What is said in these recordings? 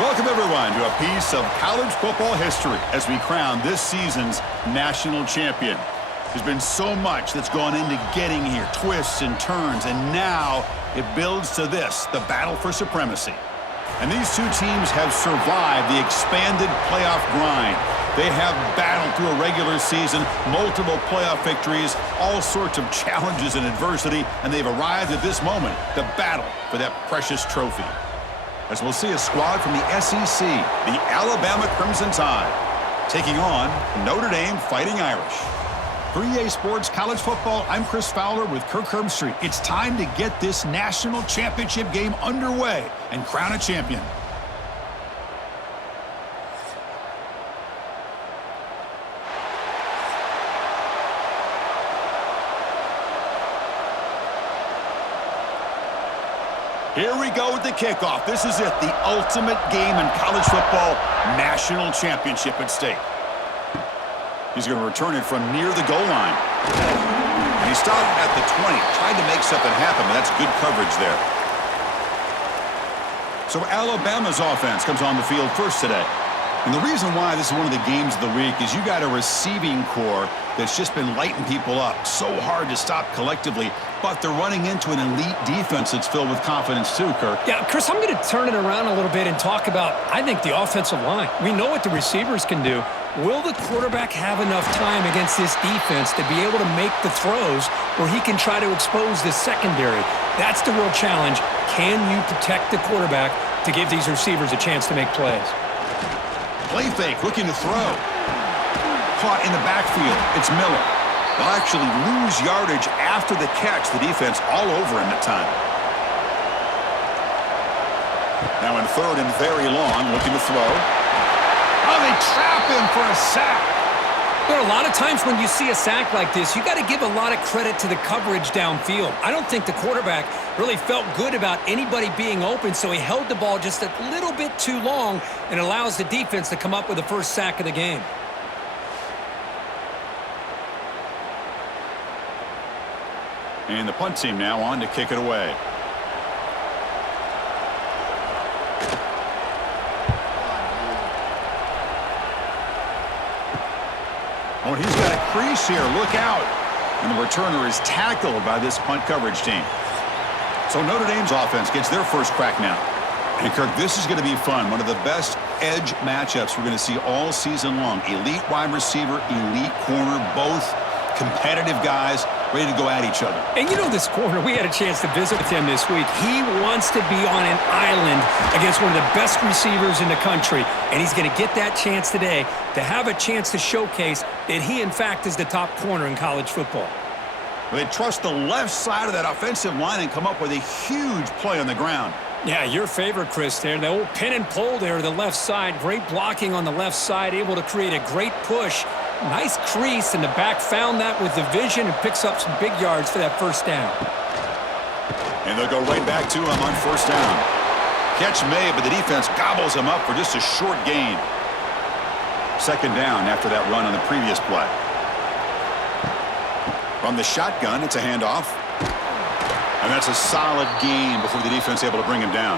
Welcome, everyone, to a piece of college football history as we crown this season's national champion. There's been so much that's gone into getting here, twists and turns, and now it builds to this, the battle for supremacy. And these two teams have survived the expanded playoff grind. They have battled through a regular season, multiple playoff victories, all sorts of challenges and adversity, and they've arrived at this moment, the battle for that precious trophy. As we'll see a squad from the SEC, the Alabama Crimson Tide, taking on Notre Dame Fighting Irish. For EA Sports College Football, I'm Chris Fowler with Kirk Herbstreit. It's time to get this national championship game underway and crown a champion. Here we go with the kickoff. This is it, the ultimate game in college football, national championship at stake. He's going to return it from near the goal line. And he stopped at the 20, tried to make something happen, but that's good coverage there. So Alabama's offense comes on the field first today. And the reason why this is one of the games of the week is you got a receiving core that's just been lighting people up. So hard to stop collectively, but they're running into an elite defense that's filled with confidence too, Kirk. Yeah, Chris, I'm going to turn it around a little bit and talk about, I think, the offensive line. We know what the receivers can do. Will the quarterback have enough time against this defense to be able to make the throws where he can try to expose the secondary? That's the real challenge. Can you protect the quarterback to give these receivers a chance to make plays? Play fake, looking to throw. Caught in the backfield. It's Miller. They'll actually lose yardage after the catch. The defense all over him at time. Now in third and very long, looking to throw. Oh, they trap him for a sack. But a lot of times when you see a sack like this, you got to give a lot of credit to the coverage downfield. I don't think the quarterback really felt good about anybody being open, so he held the ball just a little bit too long and allows the defense to come up with the first sack of the game. And the punt team now on to kick it away. Oh, he's got a crease here. Look out. And the returner is tackled by this punt coverage team. So Notre Dame's offense gets their first crack now. And, Kirk, this is going to be fun. One of the best edge matchups we're going to see all season long. Elite wide receiver, elite corner, both competitive guys ready to go at each other. And you know this corner, we had a chance to visit with him this week. He wants to be on an island against one of the best receivers in the country. And he's going to get that chance today to have a chance to showcase that he, in fact, is the top corner in college football. They trust the left side of that offensive line and come up with a huge play on the ground. Yeah, your favorite, Chris, there. The old pin and pull there to the left side. Great blocking on the left side, able to create a great push. Nice crease, and the back found that with the vision and picks up some big yards for that first down. And they'll go right back to him on first down. Catch made, but the defense gobbles him up for just a short gain. Second down after that run on the previous play. From the shotgun, it's a handoff. And that's a solid gain before the defense able to bring him down.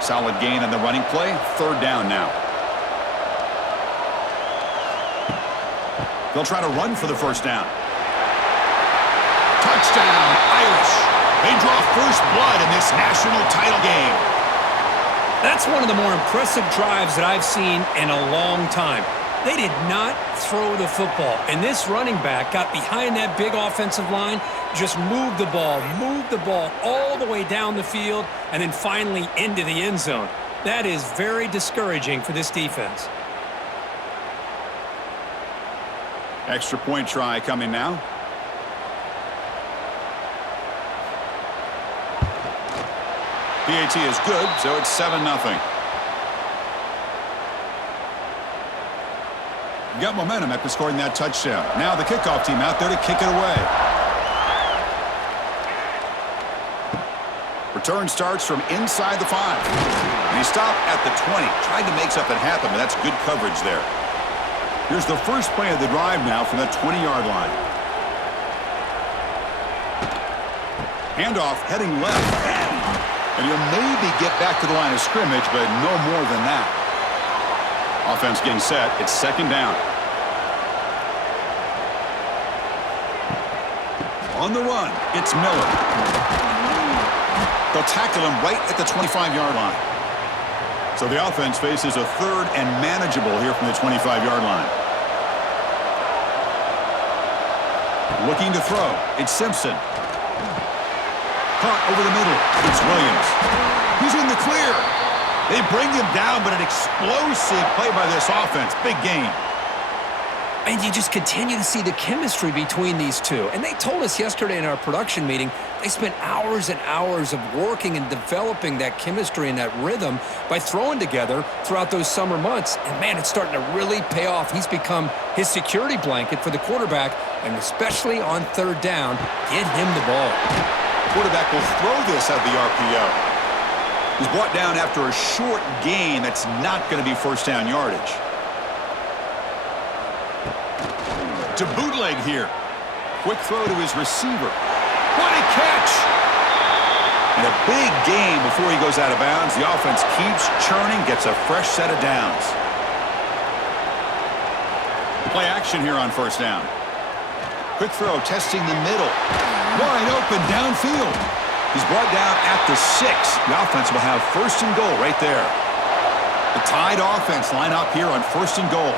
Solid gain on the running play. Third down now. They'll try to run for the first down. Touchdown, Irish. They draw first blood in this national title game. That's one of the more impressive drives that I've seen in a long time. They did not throw the football, and this running back got behind that big offensive line, just moved the ball all the way down the field, and then finally into the end zone. That is very discouraging for this defense. Extra point try coming now. PAT is good, so it's 7-0. Got momentum after scoring that touchdown. Now the kickoff team out there to kick it away. Return starts from inside the 5. And he stopped at the 20. Tried to make something happen, but that's good coverage there. Here's the first play of the drive now from that 20-yard line. Handoff heading left. And he'll maybe get back to the line of scrimmage, but no more than that. Offense getting set. It's second down. On the run, it's Miller. They'll tackle him right at the 25-yard line. So the offense faces a third and manageable here from the 25-yard line. Looking to throw. It's Simpson. Caught over the middle. It's Williams. He's in the clear. They bring him down, but an explosive play by this offense. Big game. And you just continue to see the chemistry between these two. And they told us yesterday in our production meeting, they spent hours and hours of working and developing that chemistry and that rhythm by throwing together throughout those summer months. And, man, it's starting to really pay off. He's become his security blanket for the quarterback, and especially on third down, get him the ball. Quarterback will throw this out of the RPO. He's brought down after a short gain that's not going to be first down yardage. To bootleg here. Quick throw to his receiver. What a catch! And a big gain before he goes out of bounds. The offense keeps churning, gets a fresh set of downs. Play action here on first down. Quick throw testing the middle. Wide open downfield. He's brought down at the 6. The offense will have first and goal right there. The Tide offense line up here on first and goal.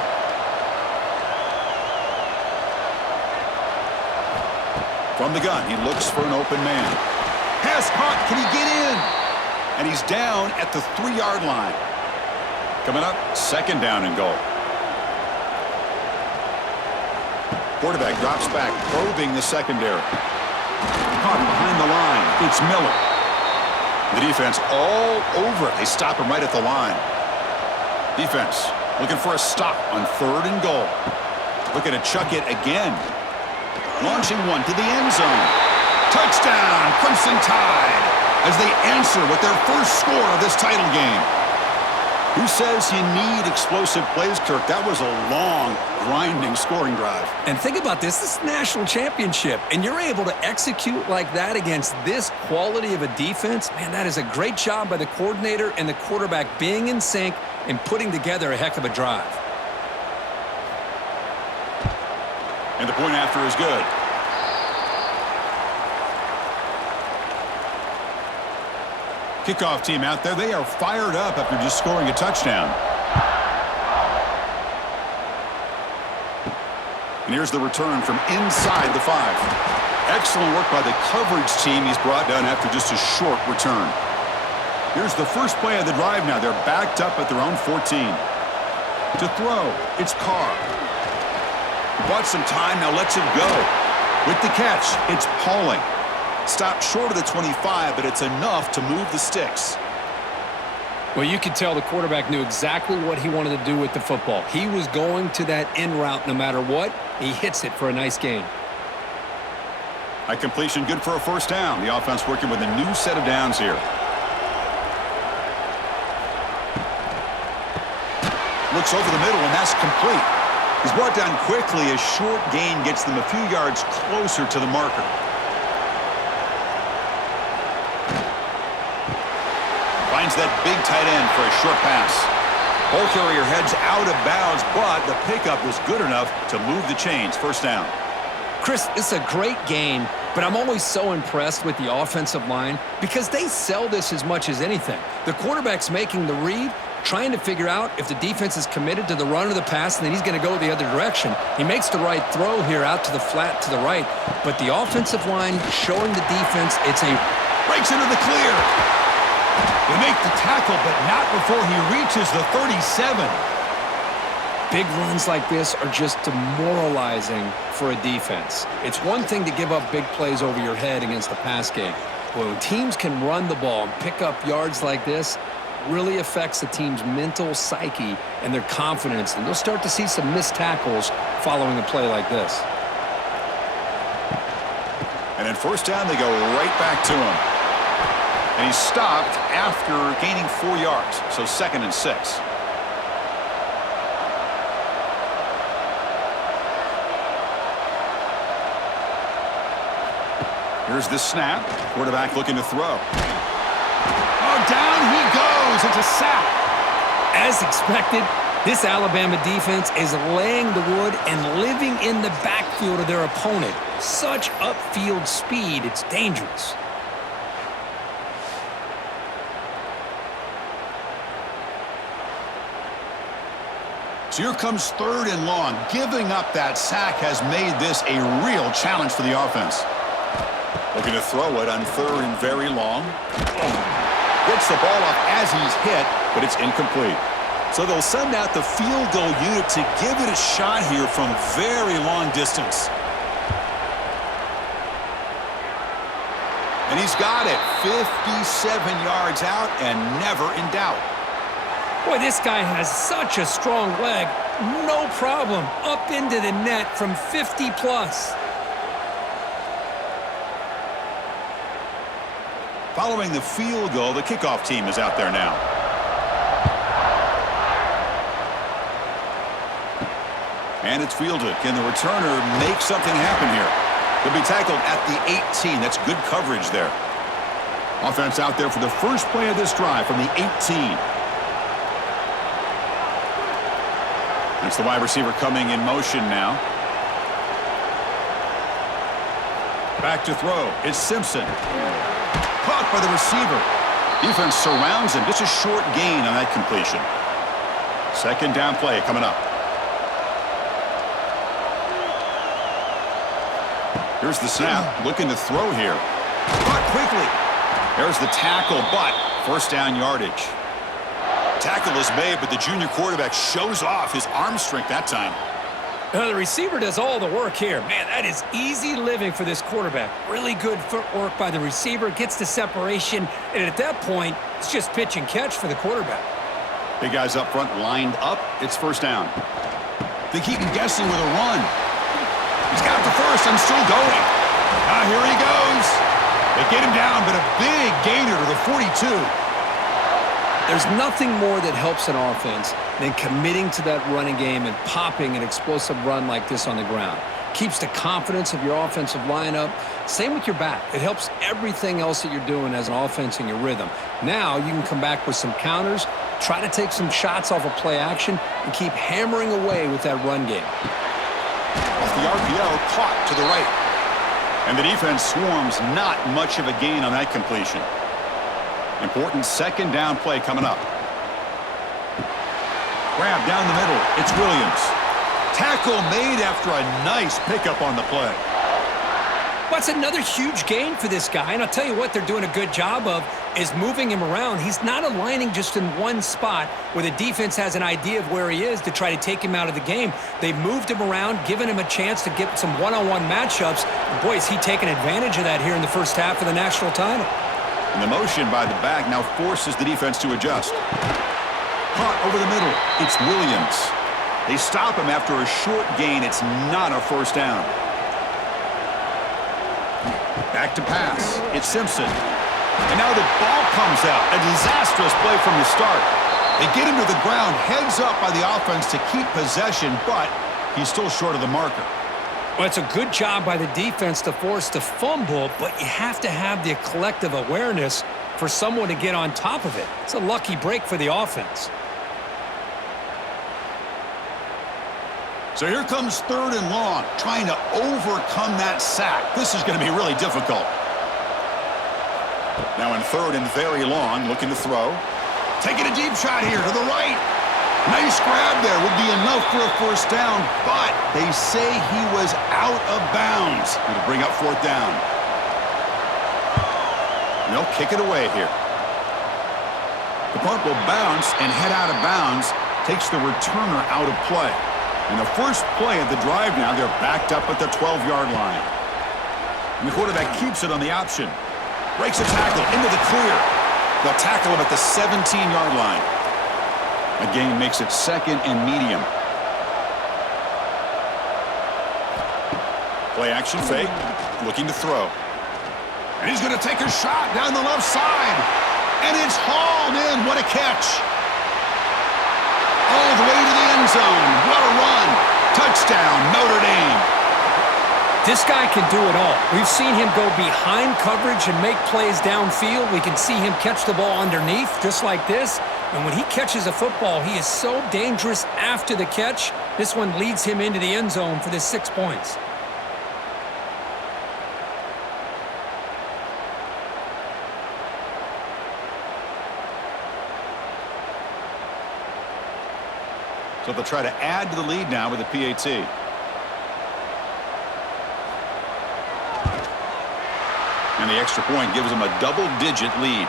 From the gun, he looks for an open man. Pass caught. Can he get in? And he's down at the 3-yard line. Coming up, second down and goal. Quarterback drops back, probing the secondary. Caught behind the line. It's Miller. The defense all over it. They stop him right at the line. Defense looking for a stop on third and goal. Looking to chuck it again. Launching one to the end zone. Touchdown, Crimson Tide, as they answer with their first score of this title game. Who says you need explosive plays, Kirk? That was a long, grinding scoring drive. And think about this. This is a national championship, and you're able to execute like that against this quality of a defense. Man, that is a great job by the coordinator and the quarterback being in sync and putting together a heck of a drive. And the point after is good. Kickoff team out there. They are fired up after just scoring a touchdown. And here's the return from inside the 5. Excellent work by the coverage team. He's brought down after just a short return. Here's the first play of the drive now. They're backed up at their own 14. To throw, it's Carr. He bought some time, now lets it go. With the catch, it's Pauling. Stopped short of the 25, but it's enough to move the sticks. Well, you could tell the quarterback knew exactly what he wanted to do with the football. He was going to that in route no matter what. He hits it for a nice gain. High completion, good for a first down. The offense working with a new set of downs here. Looks over the middle, and that's complete. He's brought down quickly. A short gain gets them a few yards closer to the marker. Finds that big tight end for a short pass. Ball carrier heads out of bounds, but the pickup was good enough to move the chains. First down. Chris, it's a great game, but I'm always so impressed with the offensive line because they sell this as much as anything. The quarterback's making the read, trying to figure out if the defense is committed to the run or the pass, and then he's going to go the other direction. He makes the right throw here out to the flat to the right, but the offensive line showing the defense it's a... Breaks into the clear. They make the tackle, but not before he reaches the 37. Big runs like this are just demoralizing for a defense. It's one thing to give up big plays over your head against the pass game. But when teams can run the ball and pick up yards like this, really affects the team's mental psyche and their confidence. And you'll start to see some missed tackles following a play like this. And at first down, they go right back to him. And he's stopped after gaining 4 yards. So second and 6. Here's the snap. Quarterback looking to throw. turns into sack. As expected, this Alabama defense is laying the wood and living in the backfield of their opponent. Such upfield speed, it's dangerous. So here comes 3rd and long. Giving up that sack has made this a real challenge for the offense. Looking to throw it on 3rd and very long. Gets the ball up as he's hit, but it's incomplete. So they'll send out the field goal unit to give it a shot here from very long distance. And he's got it 57 yards out and never in doubt. Boy, this guy has such a strong leg. No problem. Up into the net from 50 plus. Following the field goal, the kickoff team is out there now. And it's fielded. Can the returner make something happen here? He'll be tackled at the 18. That's good coverage there. Offense out there for the first play of this drive from the 18. That's the wide receiver coming in motion now. Back to throw. It's Simpson. Caught by the receiver. Defense surrounds him. Just a short gain on that completion. 2nd down play coming up. Here's the snap. Looking to throw here. Caught quickly. There's the tackle, but 1st down yardage. Tackle is made, but the junior quarterback shows off his arm strength that time. The receiver does all the work here. Man, that is easy living for this quarterback. Really good footwork by the receiver. Gets the separation. And at that point, it's just pitch and catch for the quarterback. Big guys up front lined up. It's 1st down. They keep him guessing with a run. He's got the 1st and still going. Here he goes. They get him down, but a big gainer to the 42. There's nothing more that helps an offense than committing to that running game and popping an explosive run like this on the ground. Keeps the confidence of your offensive lineup. Same with your back. It helps everything else that you're doing as an offense in your rhythm. Now you can come back with some counters, try to take some shots off of play action, and keep hammering away with that run game. Off the RPO, caught to the right. And the defense swarms, not much of a gain on that completion. Important 2nd down play coming up. Grab down the middle. It's Williams. Tackle made after a nice pickup on the play. What's another huge gain for this guy? And I'll tell you what they're doing a good job of is moving him around. He's not aligning just in one spot where the defense has an idea of where he is to try to take him out of the game. They've moved him around, given him a chance to get some one-on-one matchups. And boy, is he taking advantage of that here in the first half of the national title. And the motion by the back now forces the defense to adjust. Caught over the middle. It's Williams. They stop him after a short gain. It's not a 1st down. Back to pass. It's Simpson. And now the ball comes out. A disastrous play from the start. They get him to the ground, heads up by the offense to keep possession, but he's still short of the marker. Well, it's a good job by the defense to force the fumble, but you have to have the collective awareness for someone to get on top of it. It's a lucky break for the offense. So here comes 3rd and long, trying to overcome that sack. This is going to be really difficult. Now in 3rd and very long, looking to throw. Taking a deep shot here to the right. Nice grab there, would be enough for a 1st down, but they say he was out of bounds. It'll bring up 4th down. And they'll kick it away here. The punt will bounce and head out of bounds, takes the returner out of play. And the first play of the drive now, they're backed up at the 12-yard line. And the quarterback keeps it on the option. Breaks a tackle into the clear. They'll tackle him at the 17-yard line. The gain makes it 2nd and medium. Play action fake, looking to throw. And he's going to take a shot down the left side. And it's hauled in. What a catch. All the way to the end zone. What a run. Touchdown, Notre Dame. This guy can do it all. We've seen him go behind coverage and make plays downfield. We can see him catch the ball underneath just like this. And when he catches a football, he is so dangerous after the catch. This one leads him into the end zone for the 6 points. So they'll try to add to the lead now with the PAT. And the extra point gives them a double-digit lead.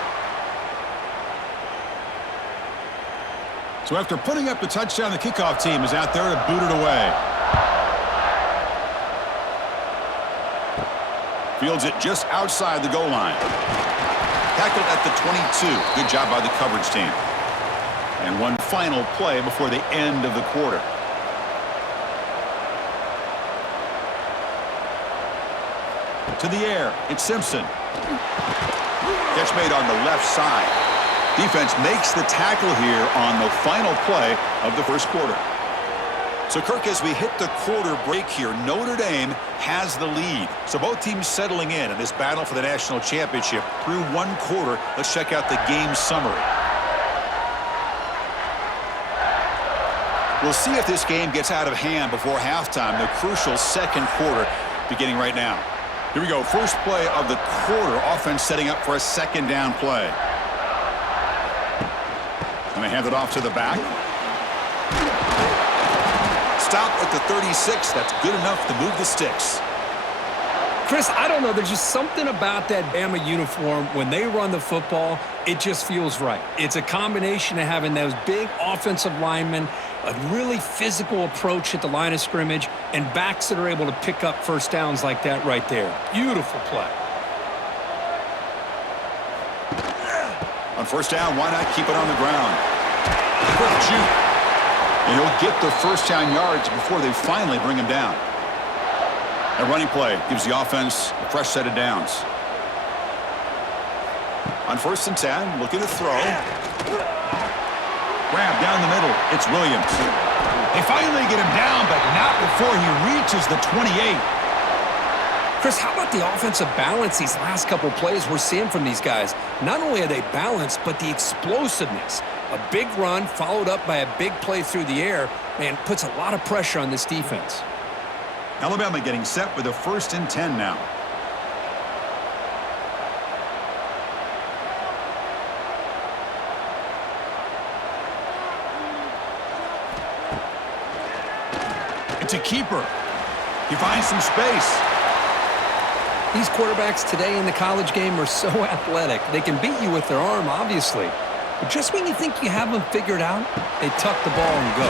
So after putting up the touchdown, the kickoff team is out there to boot it away. Fields it just outside the goal line. Tackled at the 22. Good job by the coverage team. And one final play before the end of the quarter. To the air, it's Simpson. Catch made on the left side. Defense makes the tackle here on the final play of the first quarter. So, Kirk, as we hit the quarter break here, Notre Dame has the lead. So both teams settling in this battle for the national championship through one quarter. Let's check out the game summary. We'll see if this game gets out of hand before halftime, the crucial second quarter beginning right now. Here we go, first play of the quarter, offense setting up for a second down play. And they hand it off to the back. Stop at the 36, that's good enough to move the sticks. Chris, I don't know. There's just something about that Bama uniform. When they run the football, it just feels right. It's a combination of having those big offensive linemen, a really physical approach at the line of scrimmage, and backs that are able to pick up first downs like that right there. Beautiful play. On first down, why not keep it on the ground? Quick juke. And he'll get the first down yards before they finally bring him down. That running play gives the offense a fresh set of downs. On first and 10, looking to throw. Grab down the middle. It's Williams. They finally get him down, but not before he reaches the 28. Chris, how about the offensive balance these last couple plays we're seeing from these guys? Not only are they balanced, but the explosiveness. A big run followed up by a big play through the air, man, puts a lot of pressure on this defense. Alabama getting set with a first and 10 now. It's a keeper. He finds some space. These quarterbacks today in the college game are so athletic. They can beat you with their arm, obviously. But just when you think you have them figured out, they tuck the ball and go.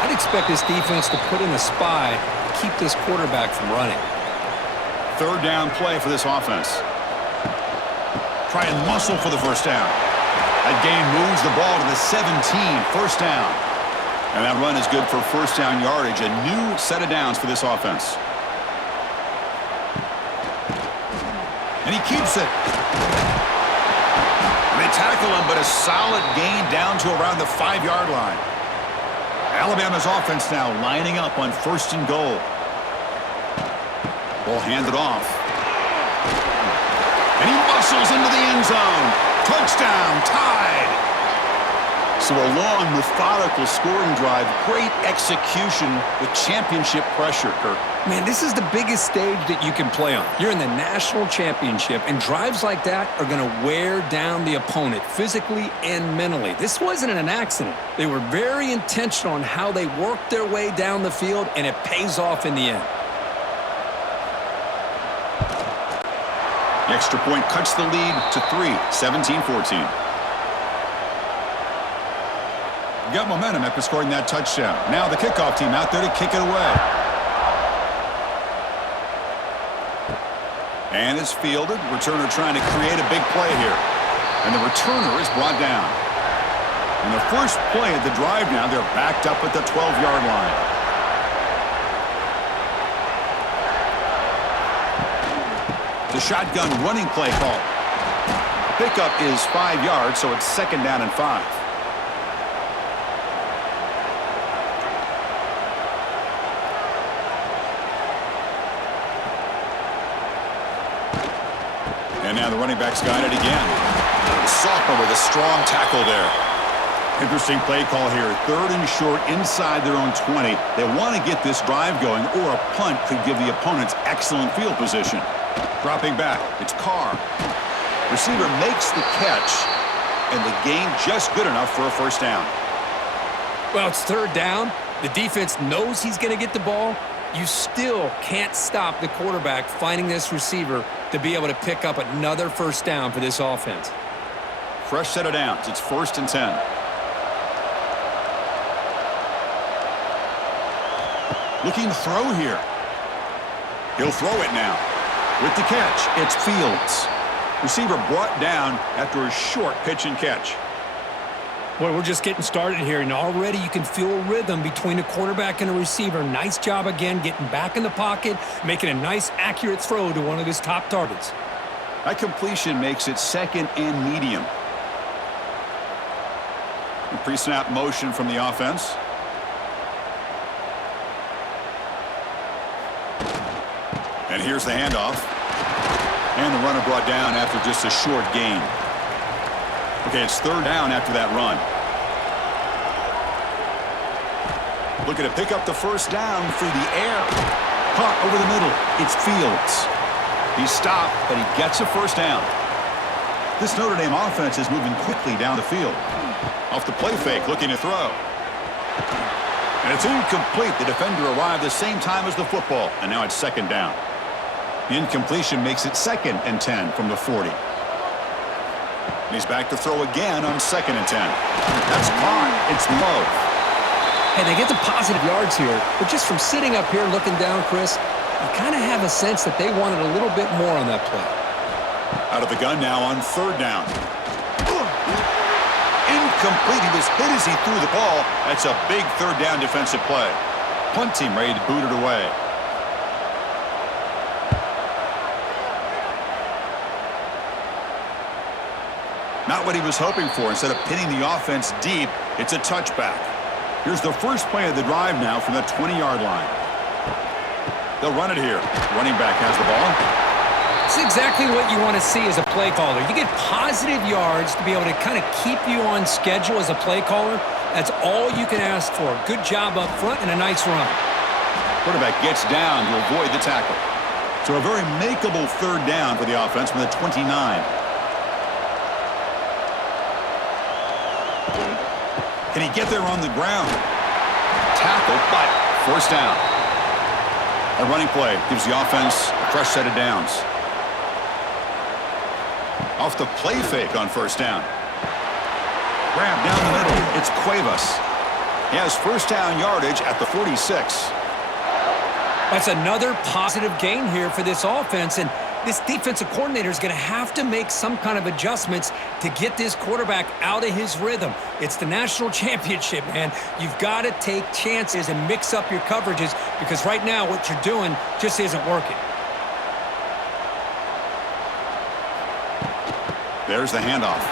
I'd expect this defense to put in a spy to keep this quarterback from running. Third down play for this offense. Try and muscle for the first down. That gain moves the ball to the 17, first down. And that run is good for first down yardage, a new set of downs for this offense. And he keeps it. And they tackle him, but a solid gain down to around the 5-yard line. Alabama's offense now lining up on first and goal. Ball handed off. And he muscles into the end zone. Touchdown, tied. So a long, methodical scoring drive. Great execution with championship pressure, Kirk. Man, this is the biggest stage that you can play on. You're in the national championship, and drives like that are going to wear down the opponent physically and mentally. This wasn't an accident. They were very intentional on how they worked their way down the field, and it pays off in the end. The extra point cuts the lead to 3, 17-14. Got momentum after scoring that touchdown. Now the kickoff team out there to kick it away. And it's fielded. Returner trying to create a big play here. And the returner is brought down. And the first play of the drive now, they're backed up at the 12-yard line. The shotgun running play call. Pickup is 5 yards, so it's second down and 5. And now the running back's got it again. Sophomore with a strong tackle there. Interesting play call here. 3rd and short inside their own 20. They want to get this drive going, or a punt could give the opponents excellent field position. Dropping back, it's Carr. Receiver makes the catch, and the gain just good enough for a first down. Well, it's 3rd down. The defense knows he's going to get the ball. You still can't stop the quarterback finding this receiver to be able to pick up another first down for this offense. Fresh set of downs. It's 1st and 10. Looking to throw here. He'll throw it now. With the catch, it's Fields. Receiver brought down after a short pitch and catch. Boy, we're just getting started here, and already you can feel a rhythm between a quarterback and a receiver. Nice job again getting back in the pocket, making a nice, accurate throw to one of his top targets. That completion makes it 2nd and medium. The pre-snap motion from the offense. And here's the handoff. And the runner brought down after just a short gain. Okay, it's 3rd down after that run. Looking to pick up the first down through the air. Caught over the middle. It's Fields. He's stopped, but he gets a first down. This Notre Dame offense is moving quickly down the field. Off the play fake, looking to throw. And it's incomplete. The defender arrived the same time as the football, and now it's 2nd down. The incompletion makes it 2nd and 10 from the 40. And he's back to throw again on 2nd and 10. That's caught. It's low. Hey, they get the positive yards here, but just from sitting up here looking down, Chris, you kind of have a sense that they wanted a little bit more on that play. Out of the gun now on 3rd down. Incomplete. He was hit as he threw the ball. That's a big 3rd down defensive play. Punt team ready to boot it away. Not what he was hoping for. Instead of pinning the offense deep, it's a touchback. Here's the first play of the drive now from the 20-yard line. They'll run it here. Running back has the ball. It's exactly what you want to see as a play caller. You get positive yards to be able to kind of keep you on schedule as a play caller. That's all you can ask for. Good job up front and a nice run. Quarterback gets down to avoid the tackle. So a very makeable 3rd down for the offense from the 29. Can he get there on the ground? Tackle, but first down. A running play gives the offense a fresh set of downs. Off the play fake on first down. Grab down the middle. It's Cuevas. He has first down yardage at the 46. That's another positive gain here for this offense, and this defensive coordinator is going to have to make some kind of adjustments to get this quarterback out of his rhythm. It's the national championship, man. You've got to take chances and mix up your coverages because right now what you're doing just isn't working. There's the handoff.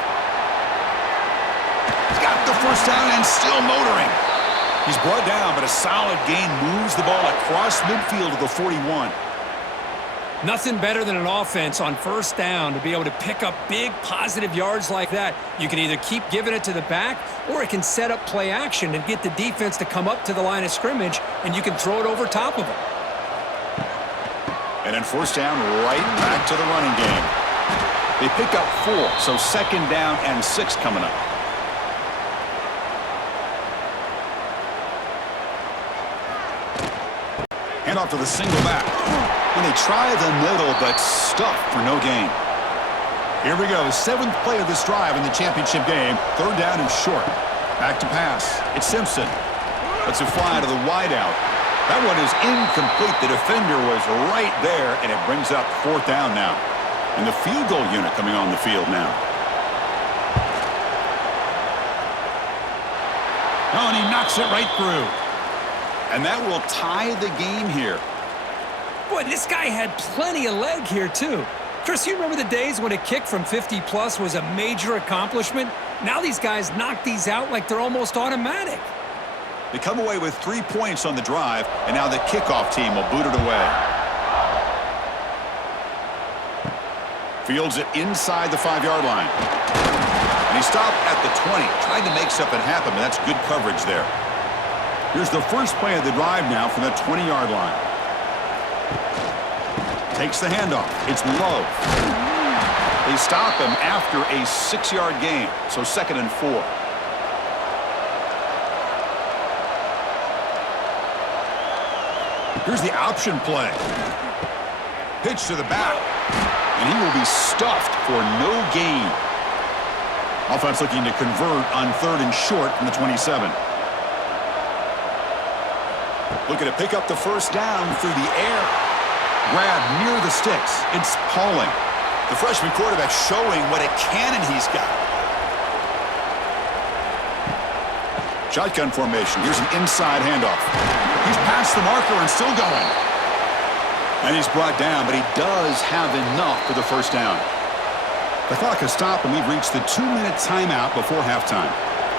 He's got the first down and still motoring. He's brought down, but a solid gain moves the ball across midfield to the 41. Nothing better than an offense on first down to be able to pick up big positive yards like that. You can either keep giving it to the back or it can set up play action and get the defense to come up to the line of scrimmage and you can throw it over top of them. And then first down right back to the running game. They pick up 4, so 2nd down and 6 coming up. Hand off to the single back. And they try the middle, but stuffed for no gain. Here we go, 7th play of this drive in the championship game. 3rd down and short. Back to pass. It's Simpson. Lets it fly to the wideout. That one is incomplete. The defender was right there, and it brings up 4th down now. And the field goal unit coming on the field now. Oh, and he knocks it right through. And that will tie the game here. Boy, this guy had plenty of leg here, too. Chris, you remember the days when a kick from 50-plus was a major accomplishment? Now these guys knock these out like they're almost automatic. They come away with 3 points on the drive, and now the kickoff team will boot it away. Fields it inside the 5-yard line. And he stop at the 20. Trying to make something happen, but that's good coverage there. Here's the first play of the drive now from the 20-yard line. Takes the handoff. It's low. They stop him after a 6-yard gain, so 2nd and 4. Here's the option play. Pitch to the back, and he will be stuffed for no gain. Offense looking to convert on 3rd and short from the 27. Looking to pick up the first down through the air. Grab near the sticks. It's Pauling. The freshman quarterback showing what a cannon he's got. Shotgun formation. Here's an inside handoff. He's past the marker and still going. And he's brought down, but he does have enough for the first down. The clock has stopped, and we've reached the 2-minute timeout before halftime.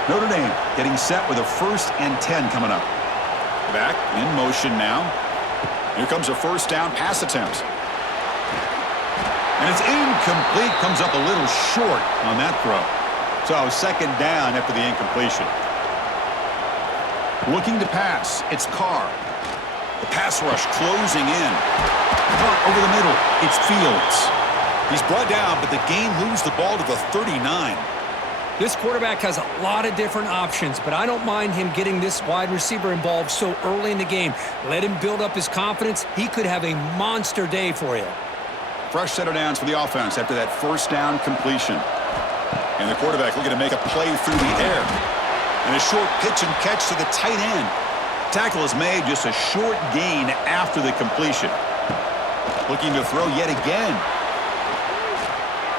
Notre Dame getting set with a 1st and 10 coming up. Back in motion now. Here comes a first down pass attempt. And it's incomplete. Comes up a little short on that throw. So 2nd down after the incompletion. Looking to pass. It's Carr. The pass rush closing in. Caught over the middle. It's Fields. He's brought down, but the game moves the ball to the 39. This quarterback has a lot of different options, but I don't mind him getting this wide receiver involved so early in the game. Let him build up his confidence. He could have a monster day for you. Fresh set of downs for the offense after that first down completion. And the quarterback looking to make a play through the air. And a short pitch and catch to the tight end. Tackle is made, just a short gain after the completion. Looking to throw yet again.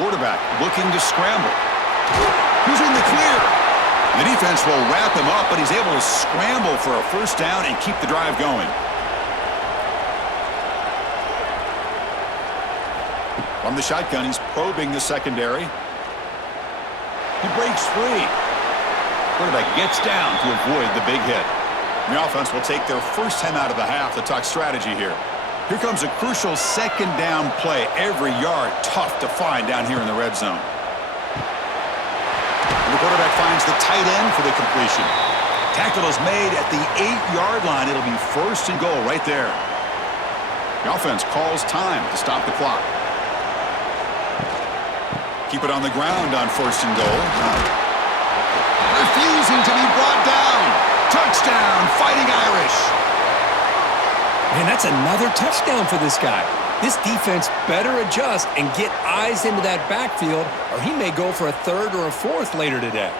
Quarterback looking to scramble. He's in the clear. The defense will wrap him up, but he's able to scramble for a first down and keep the drive going. From the shotgun, he's probing the secondary. He breaks free. Quarterback gets down to avoid the big hit. The offense will take their first time out of the half to talk strategy here. Here comes a crucial 2nd down play. Every yard tough to find down here in the red zone. And the quarterback finds the tight end for the completion. Tackle is made at the 8-yard line. It'll be 1st and goal right there. The offense calls time to stop the clock. Keep it on the ground on 1st and goal. Refusing to be brought down. Touchdown, Fighting Irish. Man, that's another touchdown for this guy. This defense better adjust and get eyes into that backfield, or he may go for a 3rd or a 4th later today.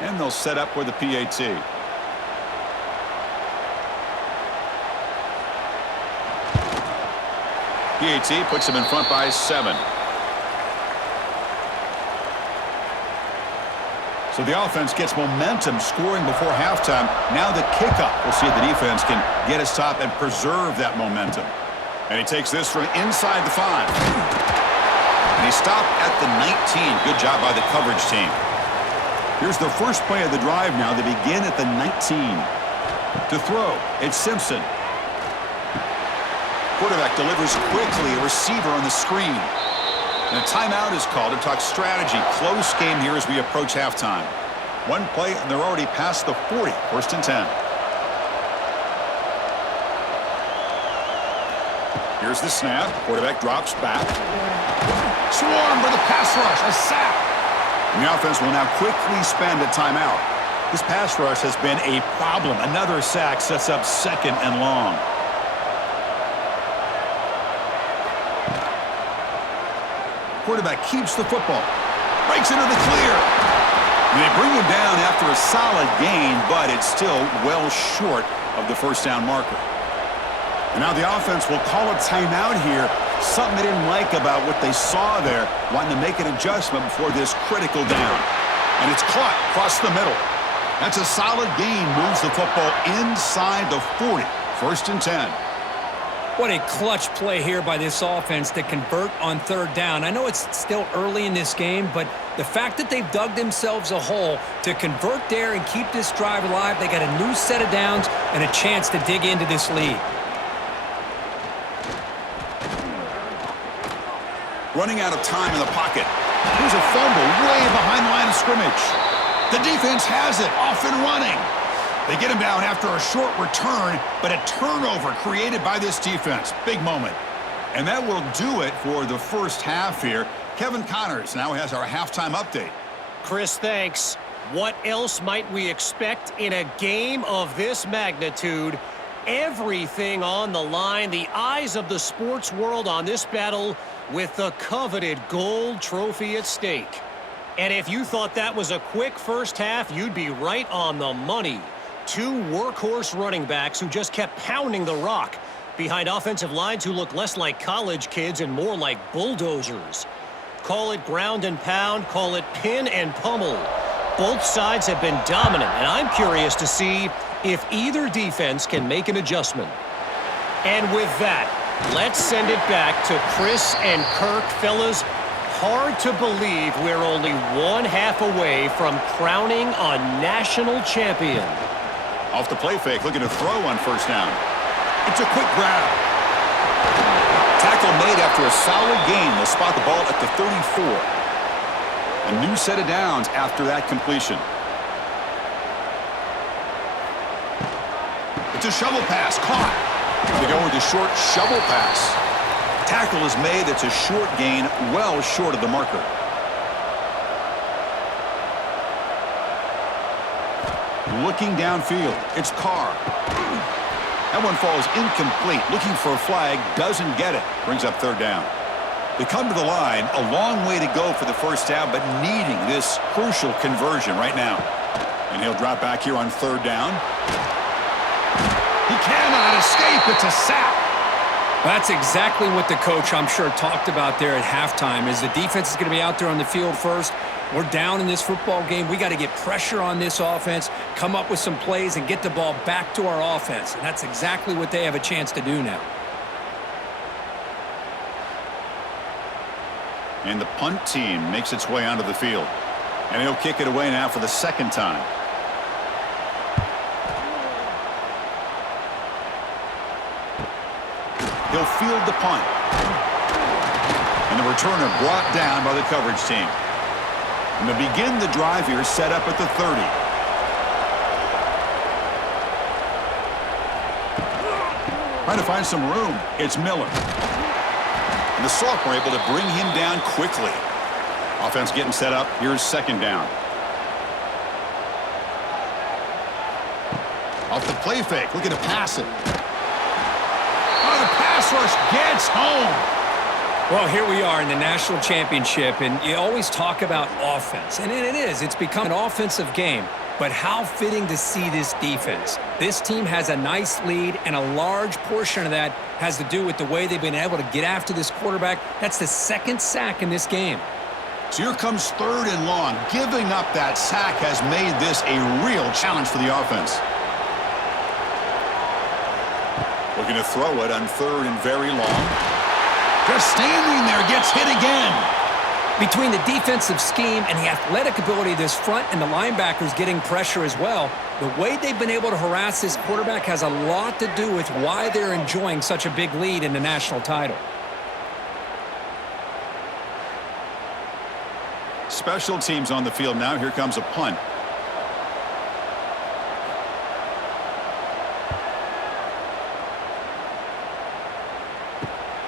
And they'll set up with the PAT. PAT puts him in front by 7. So the offense gets momentum scoring before halftime. Now the kickoff. We'll see if the defense can get his top and preserve that momentum. And he takes this from inside the 5. And he stopped at the 19. Good job by the coverage team. Here's the first play of the drive now. They begin at the 19. To throw, it's Simpson. Quarterback delivers quickly, a receiver on the screen. And a timeout is called to talk strategy. Close game here as we approach halftime. One play, and they're already past the 40. 1st and 10. Here's the snap. Quarterback drops back. Swarmed by the pass rush. A sack. And the offense will now quickly spend a timeout. This pass rush has been a problem. Another sack sets up 2nd and long. Quarterback keeps the football. Breaks into the clear. And they bring him down after a solid gain, but it's still well short of the first down marker. And now the offense will call a timeout here. Something they didn't like about what they saw there, wanting to make an adjustment before this critical down. And it's caught across the middle. That's a solid gain. Moves the football inside the 40. 1st and 10. What a clutch play here by this offense to convert on 3rd down. I know it's still early in this game, but The fact that they've dug themselves a hole to convert there and keep this drive alive, they got a new set of downs and a chance to dig into this lead. Running out of time in the pocket. Here's a fumble way behind the line of scrimmage. The defense has it, off and running. They get him down after a short return, but a turnover created by this defense. Big moment. And that will do it for the first half here. Kevin Connors now has our halftime update. Chris, thanks. What else might we expect in a game of this magnitude? Everything on the line, the eyes of the sports world on this battle with the coveted gold trophy at stake. And if you thought that was a quick first half, you'd be right on the money. Two workhorse running backs who just kept pounding the rock behind offensive lines who look less like college kids and more like bulldozers. Call it ground and pound, call it pin and pummel. Both sides have been dominant, and I'm curious to see if either defense can make an adjustment. And with that, let's send it back to Chris and Kirk. Fellas, hard to believe we're only one half away from crowning a national champion. Off the play fake, looking to throw on first down. It's a quick grab. Tackle made after a solid gain. They'll spot the ball at the 34. A new set of downs after that completion. It's a shovel pass, caught. They go with a short shovel pass. Tackle is made. It's a short gain, well short of the marker. Looking downfield, it's Carr. That one falls incomplete. Looking for a flag, doesn't get it. Brings up third down. They come to the line, a long way to go for the first down, but needing this crucial conversion right now. And he'll drop back here on third down. He cannot escape. It's a sack. That's exactly what the coach, I'm sure, talked about there at halftime, is the defense is going to be out there on the field first. We're down in this football game. We got to get pressure on this offense, come up with some plays, and get the ball back to our offense. And that's exactly what they have a chance to do now. And the punt team makes its way onto the field. And he'll kick it away now for the second time. He'll field the punt. And the returner brought down by the coverage team. And to begin the drive here, set up at the 30. Trying to find some room. It's Miller. And the sophomore able to bring him down quickly. Offense getting set up. Here's second down. Off the play fake. Looking to pass it. Oh, the pass rush gets home. Well, here we are in the national championship, and you always talk about offense. And it is. It's become an offensive game. But how fitting to see this defense. This team has a nice lead, and a large portion of that has to do with the way they've been able to get after this quarterback. That's the second sack in this game. So here comes third and long. Giving up that sack has made this a real challenge for the offense. Looking to throw it on third and very long. Just standing there, gets hit again. Between the defensive scheme and the athletic ability of this front and the linebackers getting pressure as well, the way they've been able to harass this quarterback has a lot to do with why they're enjoying such a big lead in the national title. Special teams on the field now. Here comes a punt.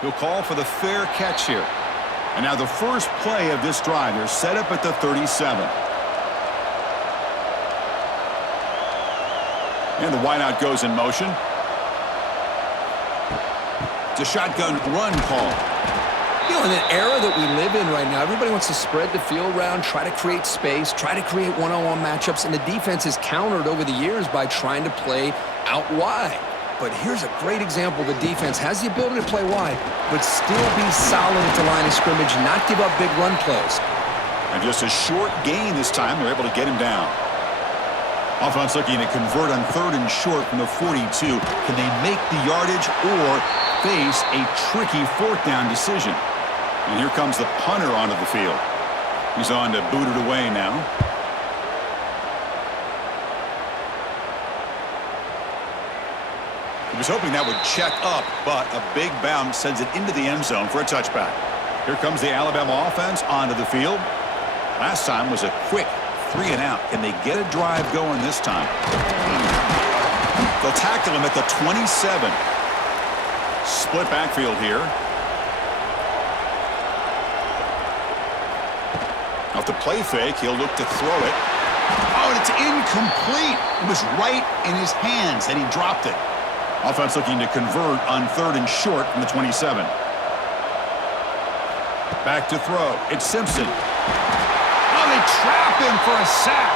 He'll call for the fair catch here. And now the first play of this drive is set up at the 37. And the wideout goes in motion. It's a shotgun run call. You know, in the era that we live in right now, everybody wants to spread the field around, try to create space, try to create one-on-one matchups, and the defense has countered over the years by trying to play out wide. But here's a great example. The defense has the ability to play wide, but still be solid at the line of scrimmage, not give up big run plays. And just a short gain this time. They're able to get him down. Offense looking to convert on third and short from the 42. Can they make the yardage or face a tricky fourth down decision? And here comes the punter onto the field. He's on to boot it away now. He was hoping that would check up, but a big bounce sends it into the end zone for a touchback. Here comes the Alabama offense onto the field. Last time was a quick 3 and out. Can they get a drive going this time? They'll tackle him at the 27. Split backfield here. Off the play fake, he'll look to throw it. Oh, and it's incomplete. It was right in his hands, and he dropped it. Offense looking to convert on 3rd and short from the 27. Back to throw. It's Simpson. Oh, they trap him for a sack.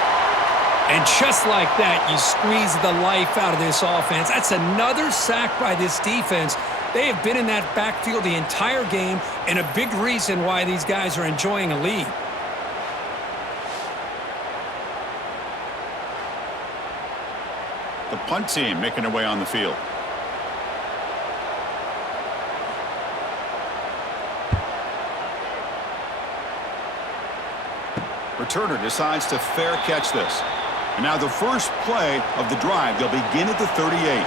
And just like that, you squeeze the life out of this offense. That's another sack by this defense. They have been in that backfield the entire game, and a big reason why these guys are enjoying a lead. The punt team making their way on the field. Returner decides to fair catch this. And now the first play of the drive. They'll begin at the 38.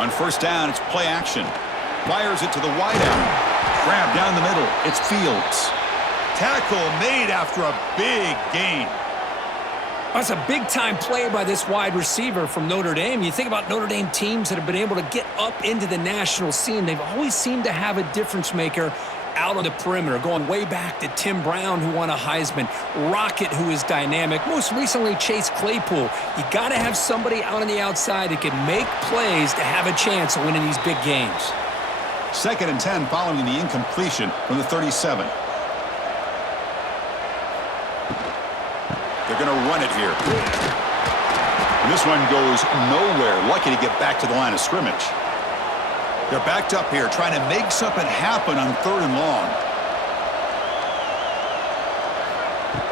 On first down, it's play action. Fires it to the wideout. Grab down the middle. It's Fields. Tackle made after a big gain. That's a big-time play by this wide receiver from Notre Dame. You think about Notre Dame teams that have been able to get up into the national scene. They've always seemed to have a difference maker out on the perimeter, going way back to Tim Brown, who won a Heisman, Rocket, who is dynamic, most recently Chase Claypool. You got to have somebody out on the outside that can make plays to have a chance of winning these big games. 2nd and 10 following the incompletion from the 37. They're going to run it here. And this one goes nowhere. Lucky to get back to the line of scrimmage. They're backed up here, trying to make something happen on 3rd and long.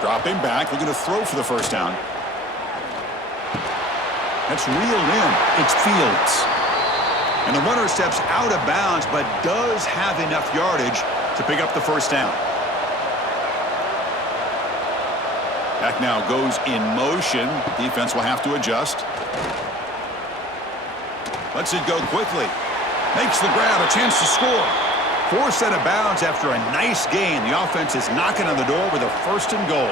Dropping back, looking to throw for the first down. That's reeled in. It's Fields. And the runner steps out of bounds, but does have enough yardage to pick up the first down. Back now goes in motion. Defense will have to adjust. Lets it go quickly. Makes the grab, a chance to score. Forced out of bounds after a nice gain. The offense is knocking on the door with a 1st and goal.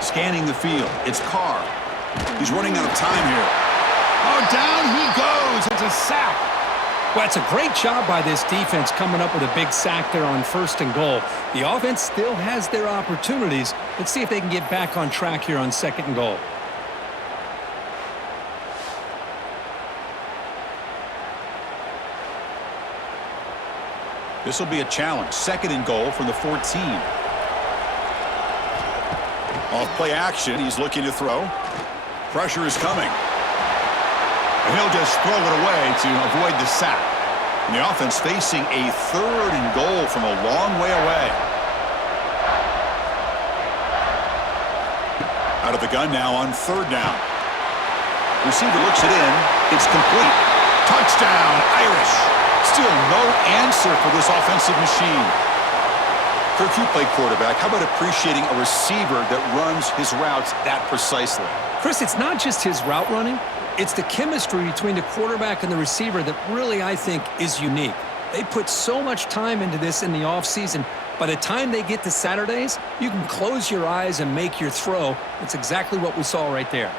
Scanning the field. It's Carr. He's running out of time here. Oh, down he goes. It's a sack. Well, it's a great job by this defense coming up with a big sack there on 1st and goal. The offense still has their opportunities. Let's see if they can get back on track here on 2nd and goal. This will be a challenge. 2nd and goal from the 14. Off play action. He's looking to throw. Pressure is coming. And he'll just throw it away to avoid the sack. And the offense facing a 3rd and goal from a long way away. Out of the gun now on 3rd down. Receiver looks it in. It's complete. Touchdown, Irish. Still no answer for this offensive machine. Kirk, you play quarterback. How about appreciating a receiver that runs his routes that precisely? Chris, it's not just his route running. It's the chemistry between the quarterback and the receiver that really, I think, is unique. They put so much time into this in the offseason. By the time they get to Saturdays, you can close your eyes and make your throw. That's exactly what we saw right there.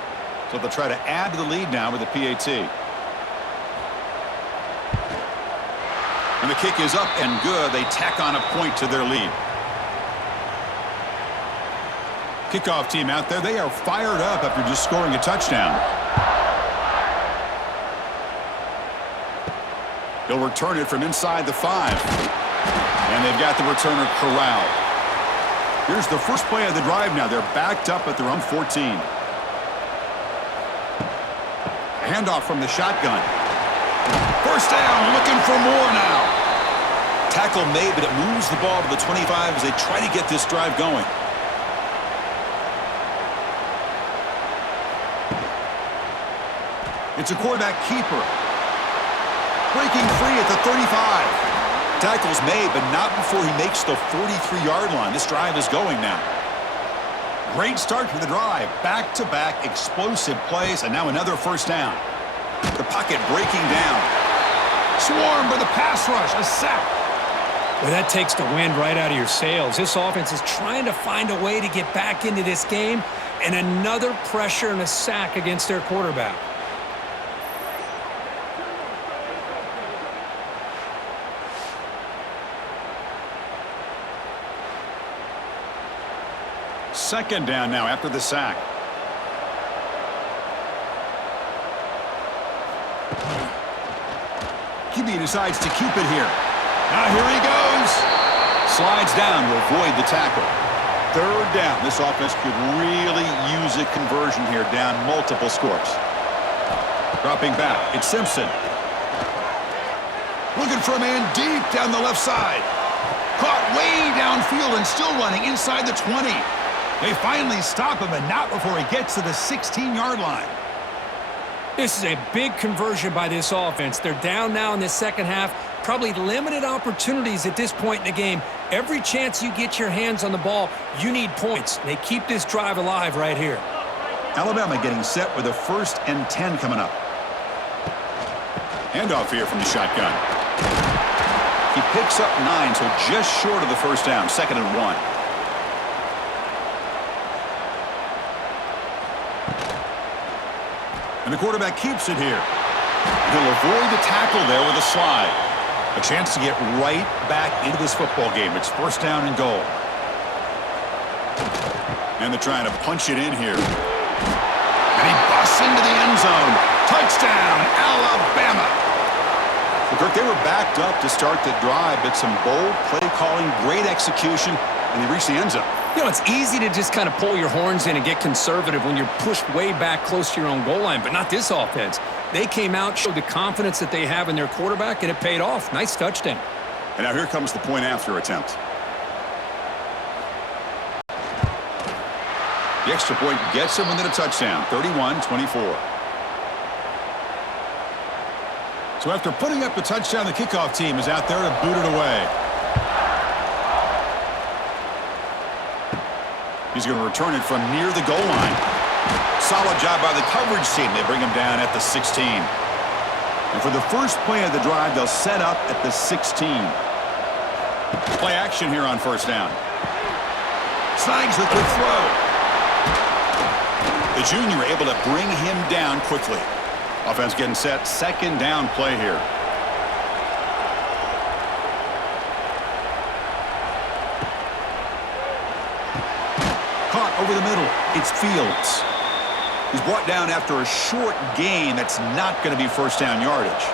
So they'll try to add to the lead now with the PAT. And the kick is up and good. They tack on a point to their lead. Kickoff team out there. They are fired up after just scoring a touchdown. They'll return it from inside the 5. And they've got the returner corralled. Here's the first play of the drive now. They're backed up at their own 14. Handoff from the shotgun. First down, looking for more now. Tackle made, but it moves the ball to the 25 as they try to get this drive going. It's a quarterback keeper. Breaking free at the 35. Tackle's made, but not before he makes the 43-yard line. This drive is going now. Great start to the drive. Back-to-back explosive plays, and now another first down. The pocket breaking down. Swarmed by the pass rush. A sack. Well, that takes the wind right out of your sails. This offense is trying to find a way to get back into this game, and another pressure and a sack against their quarterback. Second down now after the sack. QB decides to keep it here. Now here he goes. Slides down to avoid the tackle. Third down. This offense could really use a conversion here, down multiple scores. Dropping back. It's Simpson. Looking for a man deep down the left side. Caught way downfield and still running inside the 20. They finally stop him, and not before he gets to the 16-yard line. This is a big conversion by this offense. They're down now in the second half. Probably limited opportunities at this point in the game. Every chance you get your hands on the ball, you need points. They keep this drive alive right here. Alabama getting set with a 1st and 10 coming up. Handoff here from the shotgun. He picks up 9, so just short of the first down. 2nd and 1. And the quarterback keeps it here. He'll avoid the tackle there with a slide. A chance to get right back into this football game. It's 1st down and goal. And they're trying to punch it in here. And he busts into the end zone. Touchdown, Alabama. Well, Kirk, they were backed up to start the drive, but some bold play calling, great execution, and they reached the end zone. You know, it's easy to just kind of pull your horns in and get conservative when you're pushed way back close to your own goal line, but not this offense. They came out, showed the confidence that they have in their quarterback, and it paid off. Nice touchdown. And now here comes the point after attempt. The extra point gets him within a touchdown, 31-24. So after putting up the touchdown, the kickoff team is out there to boot it away. He's going to return it from near the goal line. Solid job by the coverage team. They bring him down at the 16. And for the first play of the drive, they'll set up at the 16. Play action here on 1st down. Snags the quick throw. The junior able to bring him down quickly. Offense getting set. 2nd down play here. Caught over the middle. It's Fields. He's brought down after a short gain. That's not going to be 1st down yardage.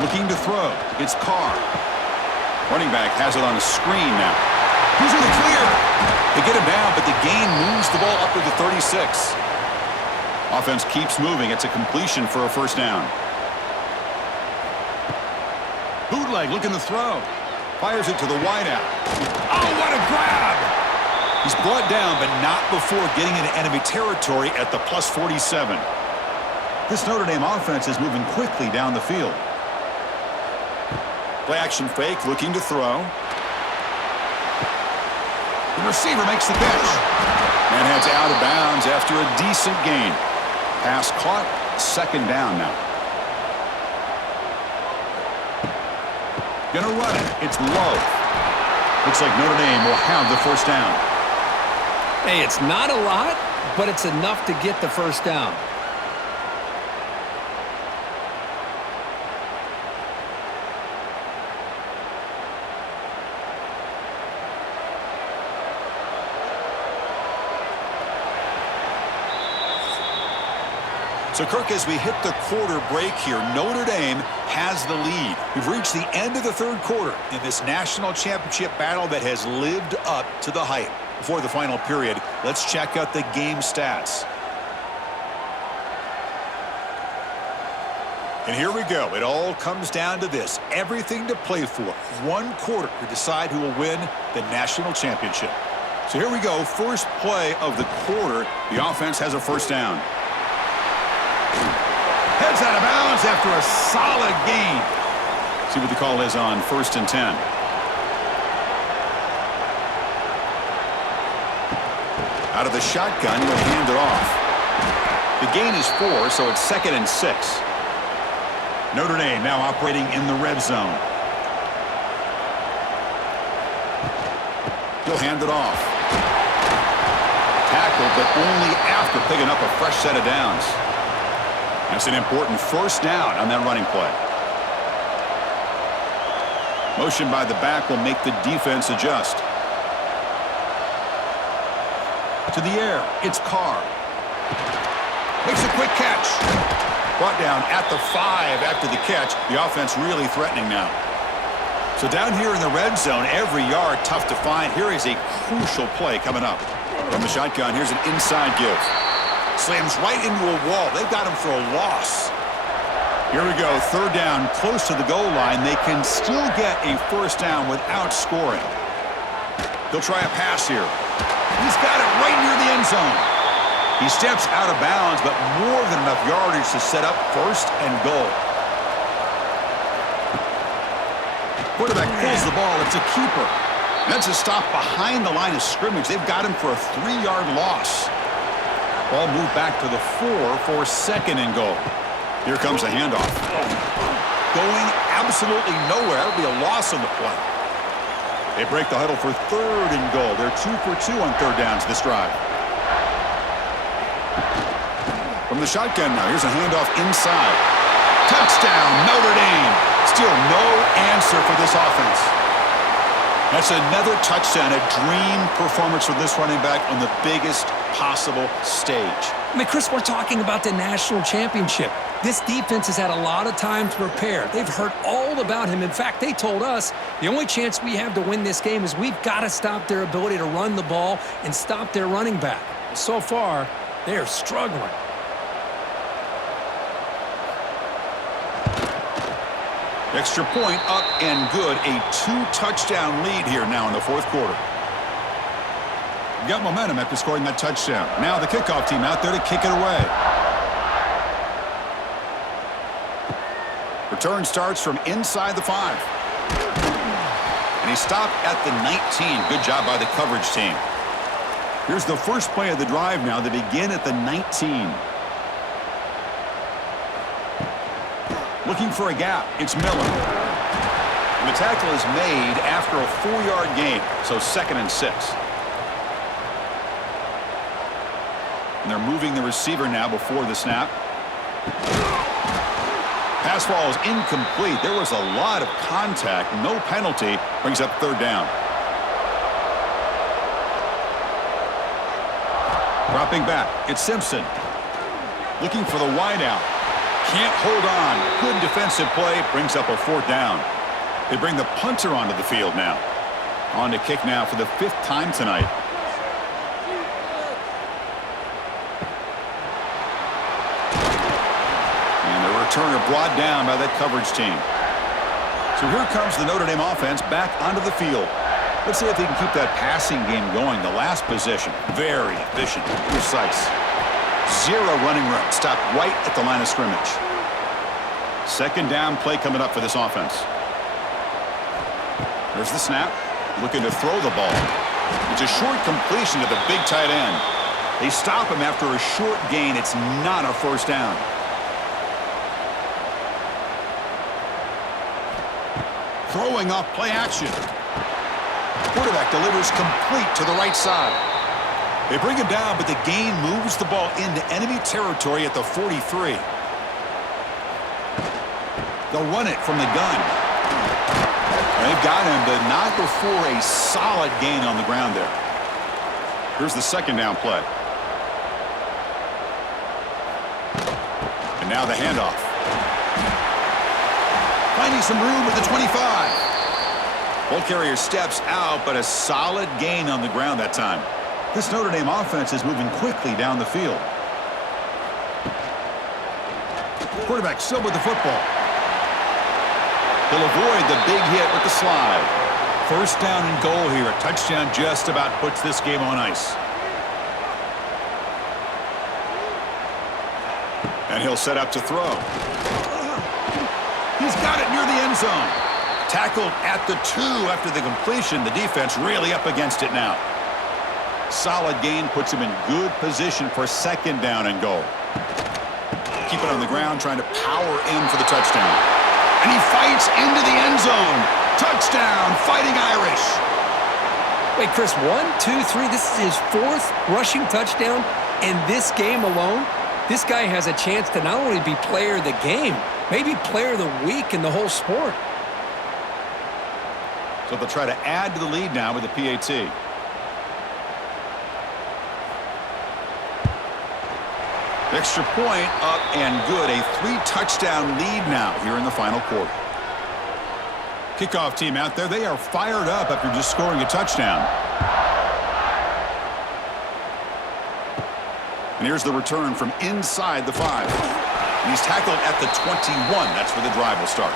Looking to throw. It's Carr. Running back has it on a screen now. He's in the clear. They get him down, but the gain moves the ball up to the 36. Offense keeps moving. It's a completion for a 1st down. Bootleg looking to throw. Fires it to the wideout. Oh, what a grab! He's brought down, but not before getting into enemy territory at the plus 47. This Notre Dame offense is moving quickly down the field. Play action fake, looking to throw. The receiver makes the catch. And heads out of bounds after a decent gain. Pass caught, 2nd down now. Gonna run it. It's low. Looks like Notre Dame will have the 1st down. Hey, it's not a lot, but it's enough to get the 1st down. So, Kirk, as we hit the quarter break here, Notre Dame has the lead. We've reached the end of the 3rd quarter in this national championship battle that has lived up to the hype. Before the final period, let's check out the game stats. And here we go. It all comes down to this. Everything to play for. 1 quarter to decide who will win the national championship. So here we go. First play of the quarter. The offense has a 1st down. Heads out of bounds after a solid gain. See what the call is on 1st and 10. Out of the shotgun, he'll hand it off. The gain is 4, so it's 2nd and 6. Notre Dame now operating in the red zone. He'll hand it off. Tackled, but only after picking up a fresh set of downs. That's an important 1st down on that running play. Motion by the back will make the defense adjust. To the air, it's Carr. Makes a quick catch. Brought down at the 5 after the catch. The offense really threatening now. So down here in the red zone, every yard tough to find. Here is a crucial play coming up. From the shotgun, here's an inside give. Slams right into a wall. They've got him for a loss. Here we go, 3rd down, close to the goal line. They can still get a 1st down without scoring. They'll try a pass here. He's got it right near the end zone. He steps out of bounds, but more than enough yardage to set up 1st and goal. Quarterback pulls the ball. It's a keeper. That's a stop behind the line of scrimmage. They've got him for a 3-yard loss. Ball moved back to the 4 for 2nd and goal. Here comes the handoff. Going absolutely nowhere. That'll be a loss on the play. They break the huddle for 3rd and goal. They're 2 for 2 on 3rd downs this drive. From the shotgun now, here's a handoff inside. Touchdown, Notre Dame. Still no answer for this offense. That's another touchdown, a dream performance for this running back on the biggest possible stage. I mean, Chris, we're talking about the national championship. This defense has had a lot of time to prepare. They've heard all about him. In fact, they told us the only chance we have to win this game is we've got to stop their ability to run the ball and stop their running back. So far, they are struggling. Extra point up and good. A 2-touchdown lead here now in the 4th quarter. Got momentum after scoring that touchdown. Now the kickoff team out there to kick it away. Return starts from inside the 5. And he stopped at the 19. Good job by the coverage team. Here's the first play of the drive now. They begin at the 19. Looking for a gap. It's Miller. And the tackle is made after a 4-yard gain, so 2nd and 6. And they're moving the receiver now before the snap. Pass ball is incomplete. There was a lot of contact. No penalty. Brings up 3rd down. Dropping back. It's Simpson. Looking for the wideout. Can't hold on. Good defensive play. Brings up a 4th down. They bring the punter onto the field now. On to kick now for the 5th time tonight. And the returner brought down by that coverage team. So here comes the Notre Dame offense back onto the field. Let's see if they can keep that passing game going. The last possession, very efficient, precise. 0 running room. Stopped right at the line of scrimmage. 2nd down play coming up for this offense. There's the snap. Looking to throw the ball. It's a short completion to the big tight end. They stop him after a short gain. It's not a 1st down. Throwing off play action. Quarterback delivers complete to the right side. They bring him down, but the gain moves the ball into enemy territory at the 43. They'll run it from the gun. They've got him, but not before a solid gain on the ground there. Here's the 2nd down play. And now the handoff. Finding some room at the 25. Ball carrier steps out, but a solid gain on the ground that time. This Notre Dame offense is moving quickly down the field. Quarterback still with the football. He'll avoid the big hit with the slide. 1st down and goal here. A touchdown just about puts this game on ice. And he'll set up to throw. He's got it near the end zone. Tackled at the 2 after the completion. The defense really up against it now. Solid gain puts him in good position for second down and goal. Keep it on the ground, trying to power in for the touchdown. And he fights into the end zone. Touchdown, Fighting Irish. Wait, Chris, 1, 2, 3. This is his 4th rushing touchdown in this game alone. This guy has a chance to not only be player of the game, maybe player of the week in the whole sport. So they'll try to add to the lead now with the PAT. Extra point up and good. A 3-touchdown lead now here in the final quarter. Kickoff team out there. They are fired up after just scoring a touchdown. And here's the return from inside the 5. And he's tackled at the 21. That's where the drive will start.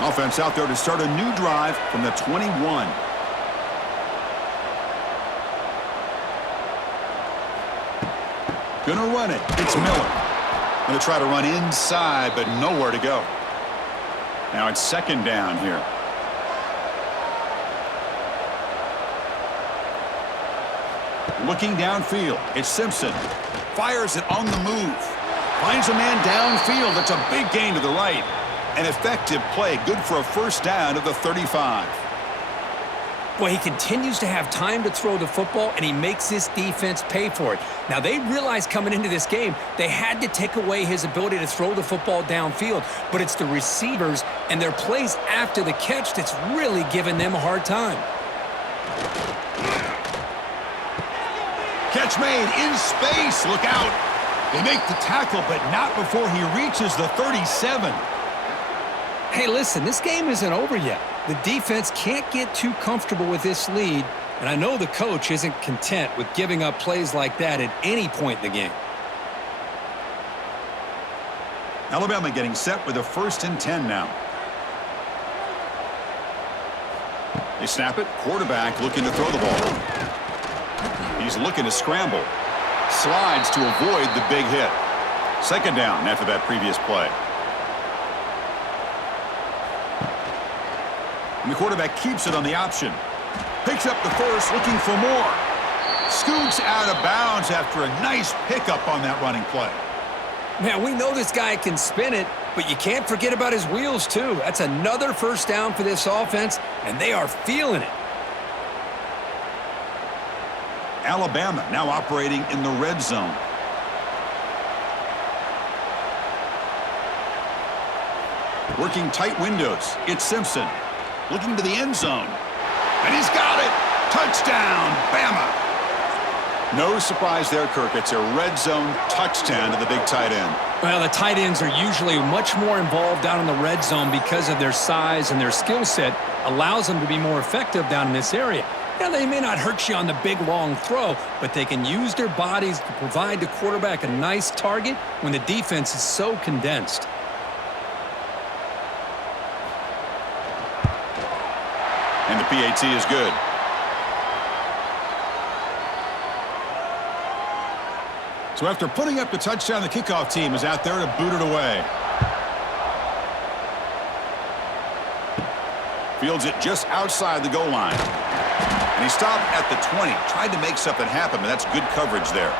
Offense out there to start a new drive from the 21. Gonna run it. It's Miller. Gonna try to run inside, but nowhere to go. Now it's second down here. Looking downfield. It's Simpson. Fires it on the move. Finds a man downfield. That's a big gain to the right. An effective play. Good for a first down at the 35. Well, he continues to have time to throw the football, and he makes this defense pay for it. Now, they realized coming into this game they had to take away his ability to throw the football downfield, but it's the receivers and their plays after the catch that's really giving them a hard time. Catch made in space. Look out. They make the tackle, but not before he reaches the 37. Hey, listen, this game isn't over yet. The defense can't get too comfortable with this lead, and I know the coach isn't content with giving up plays like that at any point in the game. Alabama getting set with a 1st and 10 now. They snap it. Quarterback looking to throw the ball. He's looking to scramble. Slides to avoid the big hit. Second down after that previous play. And the quarterback keeps it on the option. Picks up the first, looking for more. Scoots out of bounds after a nice pickup on that running play. Man, we know this guy can spin it, but you can't forget about his wheels, too. That's another first down for this offense, and they are feeling it. Alabama now operating in the red zone. Working tight windows. It's Simpson. Looking to the end zone. And he's got it. Touchdown, Bama. No surprise there, Kirk. It's a red zone touchdown to the big tight end. Well, the tight ends are usually much more involved down in the red zone because of their size, and their skill set allows them to be more effective down in this area. Now, they may not hurt you on the big, long throw, but they can use their bodies to provide the quarterback a nice target when the defense is so condensed. And the PAT is good. So after putting up the touchdown, the kickoff team is out there to boot it away. Fields it just outside the goal line. And he stopped at the 20. Tried to make something happen, but that's good coverage there.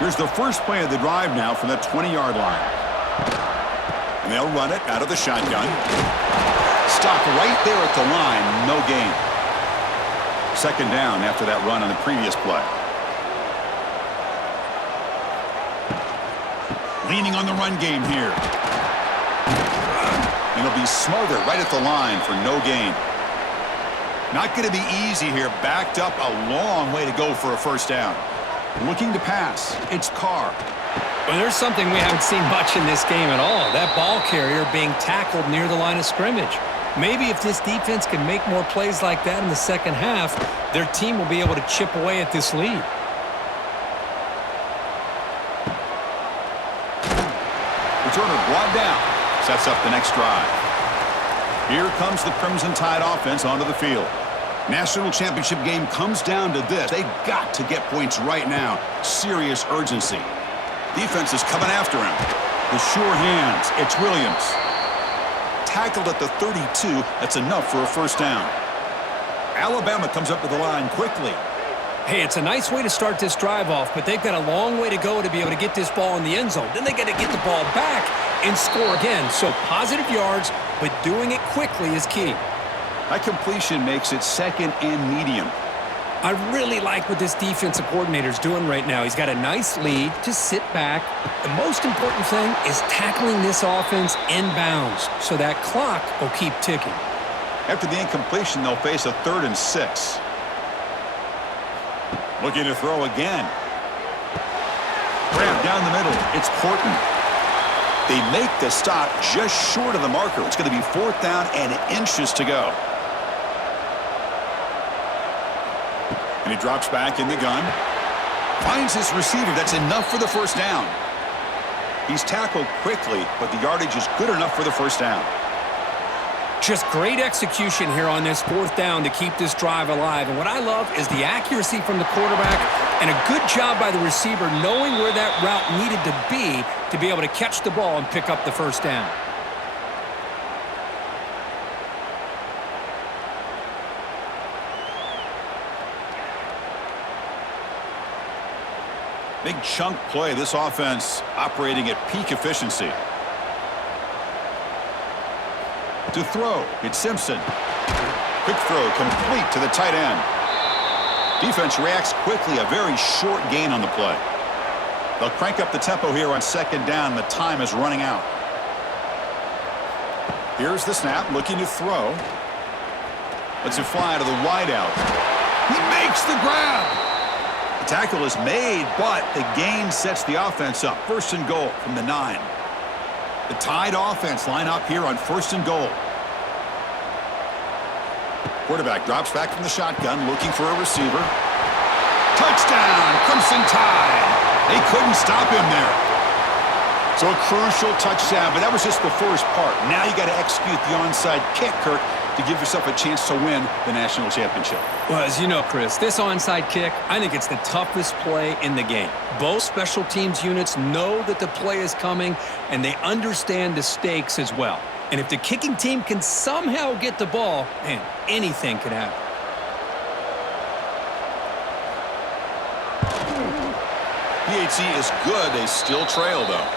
Here's the first play of the drive now from the 20-yard line. And they'll run it out of the shotgun. Stopped right there at the line. No gain. Second down after that run on the previous play. Leaning on the run game here. And he'll be smothered right at the line for no gain. Not going to be easy here. Backed up a long way to go for a first down. Looking to pass. It's Carr. Well, there's something we haven't seen much in this game at all. That ball carrier being tackled near the line of scrimmage. Maybe if this defense can make more plays like that in the second half, their team will be able to chip away at this lead. Returner brought down. Sets up the next drive. Here comes the Crimson Tide offense onto the field. National championship game comes down to this. They've got to get points right now. Serious urgency. Defense is coming after him. The sure hands. It's Williams. Tackled at the 32. That's enough for a first down. Alabama comes up to the line quickly. Hey, it's a nice way to start this drive off, but they've got a long way to go to be able to get this ball in the end zone. Then they got to get the ball back and score again. So positive yards, but doing it quickly is key. That completion makes it second and medium. I really like what this defensive coordinator is doing right now. He's got a nice lead to sit back. The most important thing is tackling this offense inbounds so that clock will keep ticking. After the incompletion, they'll face a 3rd and 6. Looking to throw again. Grab down the middle. It's Horton. They make the stop just short of the marker. It's going to be 4th down and inches to go. And he drops back in the gun. Finds his receiver. That's enough for the first down. He's tackled quickly, but the yardage is good enough for the first down. Just great execution here on this 4th down to keep this drive alive. And what I love is the accuracy from the quarterback and a good job by the receiver knowing where that route needed to be able to catch the ball and pick up the first down. Big chunk play. This offense operating at peak efficiency. To throw, it's Simpson. Quick throw complete to the tight end. Defense reacts quickly. A very short gain on the play. They'll crank up the tempo here on 2nd down. The time is running out. Here's the snap, looking to throw. Lets it fly to the wideout. He makes the grab. The tackle is made, but the gain sets the offense up. 1st and goal from the 9. The tied offense line up here on 1st and goal. Quarterback drops back from the shotgun, looking for a receiver. Touchdown, Crimson Tide. They couldn't stop him there. So a crucial touchdown, but that was just the first part. Now you got to execute the onside kick, Kirk, to give yourself a chance to win the national championship. Well, as you know, Chris, this onside kick, I think it's the toughest play in the game. Both special teams units know that the play is coming, and they understand the stakes as well. And if the kicking team can somehow get the ball, man, anything can happen. PHC is good. They still trail, though.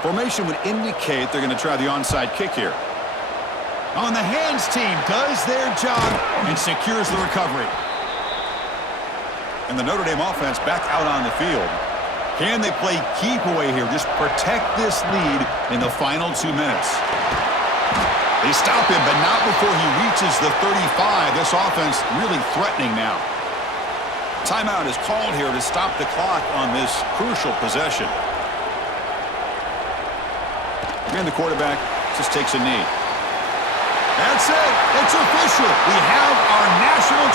Formation would indicate they're going to try the onside kick here. On the hands team does their job and secures the recovery. And the Notre Dame offense back out on the field. Can they play keep away here? Just protect this lead in the final 2 minutes. They stop him, but not before he reaches the 35. This offense really threatening now. Timeout is called here to stop the clock on this crucial possession. And the quarterback just takes a knee. That's it. It's official. We have our national